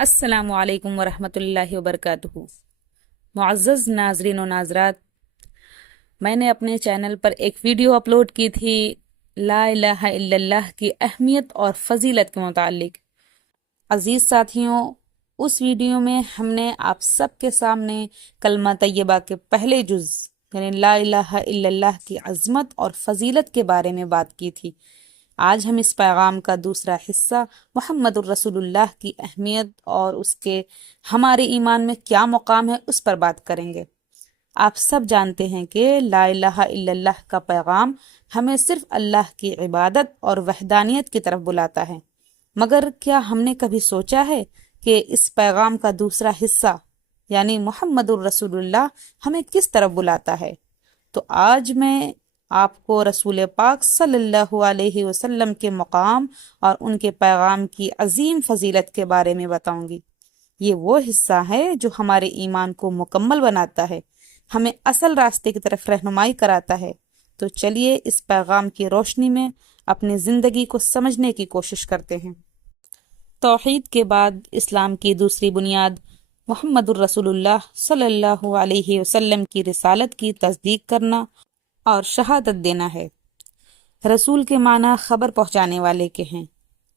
السلام علیکم ورحمۃ اللہ وبرکاتہ۔ معزز ناظرین و ناظرات، میں نے اپنے چینل پر ایک ویڈیو اپلوڈ کی تھی لا الہ الا اللہ کی اہمیت اور فضیلت کے متعلق۔ عزیز ساتھیوں، اس ویڈیو میں ہم نے آپ سب کے سامنے کلمہ طیبہ کے پہلے جز یعنی لا الہ الا اللہ کی عظمت اور فضیلت کے بارے میں بات کی تھی۔ آج ہم اس پیغام کا دوسرا حصہ محمد الرسول اللہ کی اہمیت اور اس کے ہمارے ایمان میں کیا مقام ہے اس پر بات کریں گے۔ آپ سب جانتے ہیں کہ لا الہ الا اللہ کا پیغام ہمیں صرف اللہ کی عبادت اور وحدانیت کی طرف بلاتا ہے، مگر کیا ہم نے کبھی سوچا ہے کہ اس پیغام کا دوسرا حصہ یعنی محمد الرسول اللہ ہمیں کس طرف بلاتا ہے؟ تو آج میں آپ کو رسول پاک صلی اللہ علیہ وسلم کے مقام اور ان کے پیغام کی عظیم فضیلت کے بارے میں بتاؤں گی۔ یہ وہ حصہ ہے جو ہمارے ایمان کو مکمل بناتا ہے، ہمیں اصل راستے کی طرف رہنمائی کراتا ہے۔ تو چلیے اس پیغام کی روشنی میں اپنی زندگی کو سمجھنے کی کوشش کرتے ہیں۔ توحید کے بعد اسلام کی دوسری بنیاد محمد الرسول اللہ صلی اللہ علیہ وسلم کی رسالت کی تصدیق کرنا اور شہادت دینا ہے۔ رسول کے معنی خبر پہنچانے والے کے ہیں،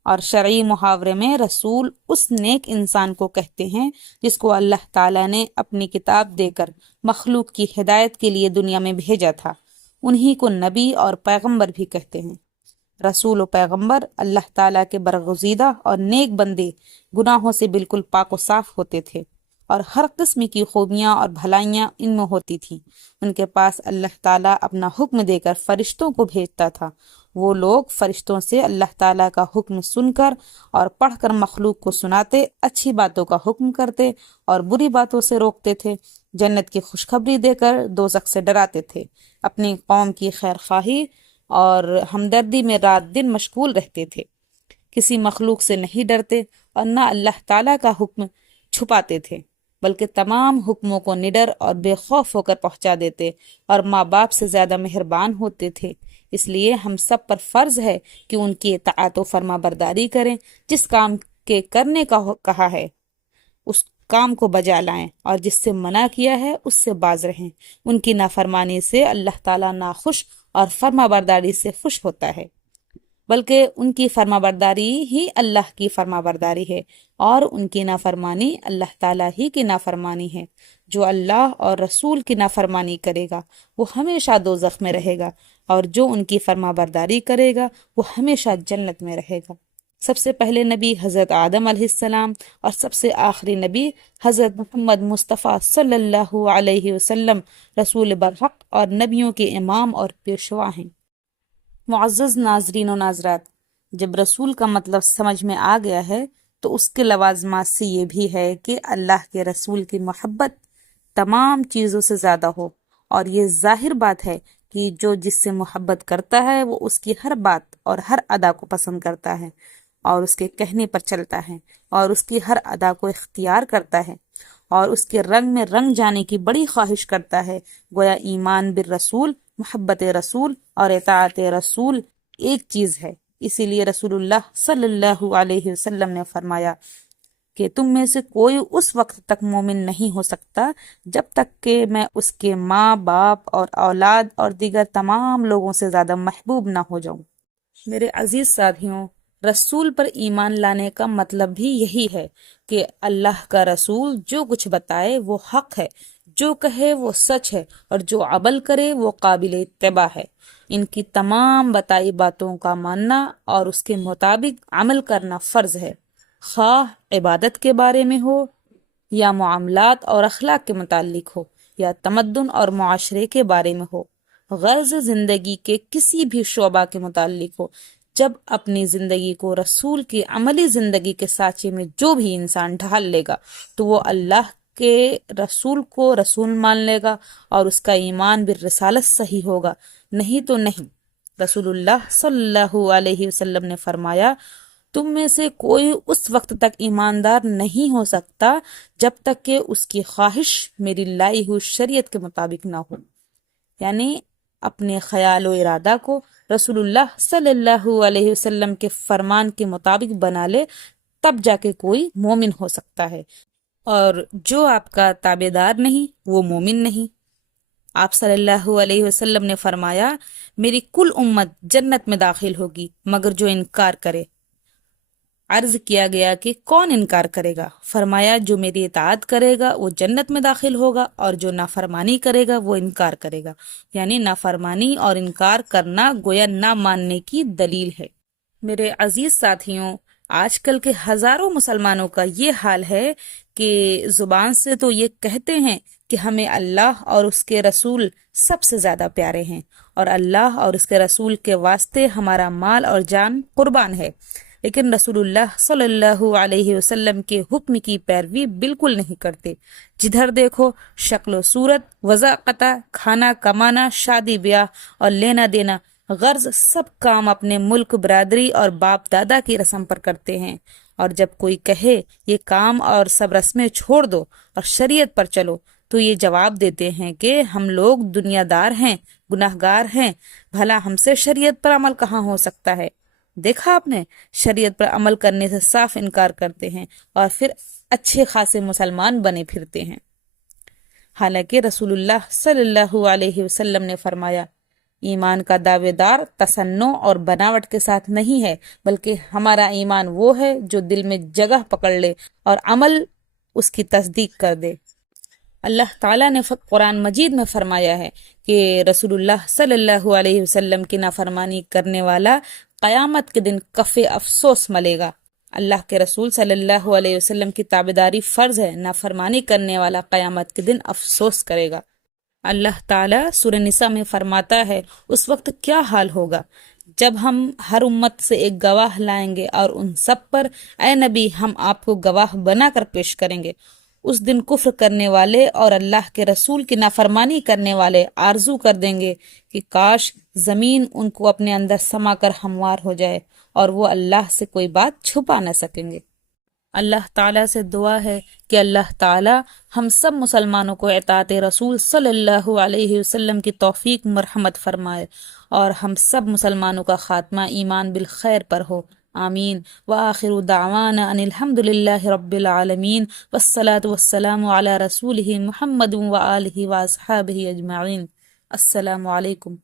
اور شرعی محاورے میں رسول اس نیک انسان کو کہتے ہیں جس کو اللہ تعالیٰ نے اپنی کتاب دے کر مخلوق کی ہدایت کے لیے دنیا میں بھیجا تھا۔ انہی کو نبی اور پیغمبر بھی کہتے ہیں۔ رسول و پیغمبر اللہ تعالیٰ کے برگزیدہ اور نیک بندے گناہوں سے بالکل پاک و صاف ہوتے تھے، اور ہر قسم کی خوبیاں اور بھلائیاں ان میں ہوتی تھیں۔ ان کے پاس اللہ تعالیٰ اپنا حکم دے کر فرشتوں کو بھیجتا تھا۔ وہ لوگ فرشتوں سے اللہ تعالیٰ کا حکم سن کر اور پڑھ کر مخلوق کو سناتے، اچھی باتوں کا حکم کرتے اور بری باتوں سے روکتے تھے، جنت کی خوشخبری دے کر دوزخ سے ڈراتے تھے، اپنی قوم کی خیر خواہی اور ہمدردی میں رات دن مشغول رہتے تھے، کسی مخلوق سے نہیں ڈرتے اور نہ اللہ تعالیٰ کا حکم چھپاتے تھے، بلکہ تمام حکموں کو نڈر اور بے خوف ہو کر پہنچا دیتے اور ماں باپ سے زیادہ مہربان ہوتے تھے۔ اس لیے ہم سب پر فرض ہے کہ ان کی اطاعت و فرما برداری کریں، جس کام کے کرنے کا کہا ہے اس کام کو بجا لائیں، اور جس سے منع کیا ہے اس سے باز رہیں۔ ان کی نافرمانی سے اللہ تعالیٰ ناخوش اور فرما برداری سے خوش ہوتا ہے، بلکہ ان کی فرما برداری ہی اللہ کی فرما برداری ہے، اور ان کی نافرمانی اللہ تعالیٰ ہی کی نافرمانی ہے۔ جو اللہ اور رسول کی نافرمانی کرے گا وہ ہمیشہ دوزخ میں رہے گا، اور جو ان کی فرما برداری کرے گا وہ ہمیشہ جنت میں رہے گا۔ سب سے پہلے نبی حضرت آدم علیہ السلام اور سب سے آخری نبی حضرت محمد مصطفیٰ صلی اللہ علیہ وسلم رسول برحق اور نبیوں کے امام اور پیشوا ہیں۔ معزز ناظرین و ناظرات، جب رسول کا مطلب سمجھ میں آ گیا ہے تو اس کے لوازمات سے یہ بھی ہے کہ اللہ کے رسول کی محبت تمام چیزوں سے زیادہ ہو، اور یہ ظاہر بات ہے کہ جو جس سے محبت کرتا ہے وہ اس کی ہر بات اور ہر ادا کو پسند کرتا ہے، اور اس کے کہنے پر چلتا ہے، اور اس کی ہر ادا کو اختیار کرتا ہے، اور اس کے رنگ میں رنگ جانے کی بڑی خواہش کرتا ہے۔ گویا ایمان بالرسول، محبت رسول اور اطاعت رسول ایک چیز ہے۔ اسی لیے رسول اللہ صلی اللہ علیہ وسلم نے فرمایا کہ تم میں سے کوئی اس وقت تک مومن نہیں ہو سکتا جب تک کہ میں اس کے ماں باپ اور اولاد اور دیگر تمام لوگوں سے زیادہ محبوب نہ ہو جاؤں۔ میرے عزیز ساتھیوں، رسول پر ایمان لانے کا مطلب بھی یہی ہے کہ اللہ کا رسول جو کچھ بتائے وہ حق ہے، جو کہے وہ سچ ہے، اور جو عمل کرے وہ قابل اتباع ہے۔ ان کی تمام بتائی باتوں کا ماننا اور اس کے مطابق عمل کرنا فرض ہے، خواہ عبادت کے بارے میں ہو، یا معاملات اور اخلاق کے متعلق ہو، یا تمدن اور معاشرے کے بارے میں ہو، غرض زندگی کے کسی بھی شعبہ کے متعلق ہو۔ جب اپنی زندگی کو رسول کی عملی زندگی کے سانچے میں جو بھی انسان ڈھال لے گا تو وہ اللہ کے رسول کو رسول مان لے گا، اور اس کا ایمان بالرسالت صحیح ہوگا، نہیں تو نہیں۔ رسول اللہ صلی اللہ علیہ وسلم نے فرمایا، تم میں سے کوئی اس وقت تک ایماندار نہیں ہو سکتا جب تک کہ اس کی خواہش میری لائی ہوئی شریعت کے مطابق نہ ہو، یعنی اپنے خیال و ارادہ کو رسول اللہ صلی اللہ علیہ وسلم کے فرمان کے مطابق بنا لے، تب جا کے کوئی مومن ہو سکتا ہے، اور جو آپ کا تابع دار نہیں وہ مومن نہیں۔ آپ صلی اللہ علیہ وسلم نے فرمایا میری کل امت جنت میں داخل ہوگی مگر جو انکار کرے۔ عرض کیا گیا کہ کون انکار کرے گا؟ فرمایا جو میری اطاعت کرے گا وہ جنت میں داخل ہوگا، اور جو نافرمانی کرے گا وہ انکار کرے گا۔ یعنی نافرمانی اور انکار کرنا گویا نہ ماننے کی دلیل ہے۔ میرے عزیز ساتھیوں، آج کل کے ہزاروں مسلمانوں کا یہ حال ہے کہ زبان سے تو یہ کہتے ہیں کہ ہمیں اللہ اور اس کے رسول سب سے زیادہ پیارے ہیں، اور اللہ اور اس کے رسول کے واسطے ہمارا مال اور جان قربان ہے، لیکن رسول اللہ صلی اللہ علیہ وسلم کے حکم کی پیروی بالکل نہیں کرتے۔ جدھر دیکھو شکل و صورت، وضاقتہ، کھانا کمانا، شادی بیاہ اور لینا دینا، غرض سب کام اپنے ملک، برادری اور باپ دادا کی رسم پر کرتے ہیں، اور جب کوئی کہے یہ کام اور سب رسمیں چھوڑ دو اور شریعت پر چلو تو یہ جواب دیتے ہیں کہ ہم لوگ دنیا دار ہیں، گناہ گار ہیں، بھلا ہم سے شریعت پر عمل کہاں ہو سکتا ہے؟ دیکھا آپ نے، شریعت پر عمل کرنے سے صاف انکار کرتے ہیں اور پھر اچھے خاصے مسلمان بنے پھرتے ہیں۔ حالانکہ رسول اللہ صلی اللہ علیہ وسلم نے فرمایا ایمان کا دعوے دار تصنع اور بناوٹ کے ساتھ نہیں ہے، بلکہ ہمارا ایمان وہ ہے جو دل میں جگہ پکڑ لے اور عمل اس کی تصدیق کر دے۔ اللہ تعالیٰ نے قرآن مجید میں فرمایا ہے کہ رسول اللہ صلی اللہ علیہ وسلم کی نافرمانی کرنے والا قیامت کے دن کف افسوس ملے گا۔ اللہ کے رسول صلی اللہ علیہ وسلم کی تابعداری فرض ہے، نافرمانی کرنے والا قیامت کے دن افسوس کرے گا۔ اللہ تعالیٰ سورہ نساء میں فرماتا ہے اس وقت کیا حال ہوگا جب ہم ہر امت سے ایک گواہ لائیں گے اور ان سب پر اے نبی ہم آپ کو گواہ بنا کر پیش کریں گے۔ اس دن کفر کرنے والے اور اللہ کے رسول کی نافرمانی کرنے والے آرزو کر دیں گے کہ کاش زمین ان کو اپنے اندر سما کر ہموار ہو جائے، اور وہ اللہ سے کوئی بات چھپا نہ سکیں گے۔ اللہ تعالیٰ سے دعا ہے کہ اللہ تعالیٰ ہم سب مسلمانوں کو اطاعت رسول صلی اللہ علیہ وسلم کی توفیق مرحمت فرمائے، اور ہم سب مسلمانوں کا خاتمہ ایمان بالخیر پر ہو، آمین۔ وآخر دعوانا ان الحمد للہ رب العالمین، والصلاة والسلام علی رسولہ محمد وآلہ واصحابہ اجمعین۔ السلام علیکم۔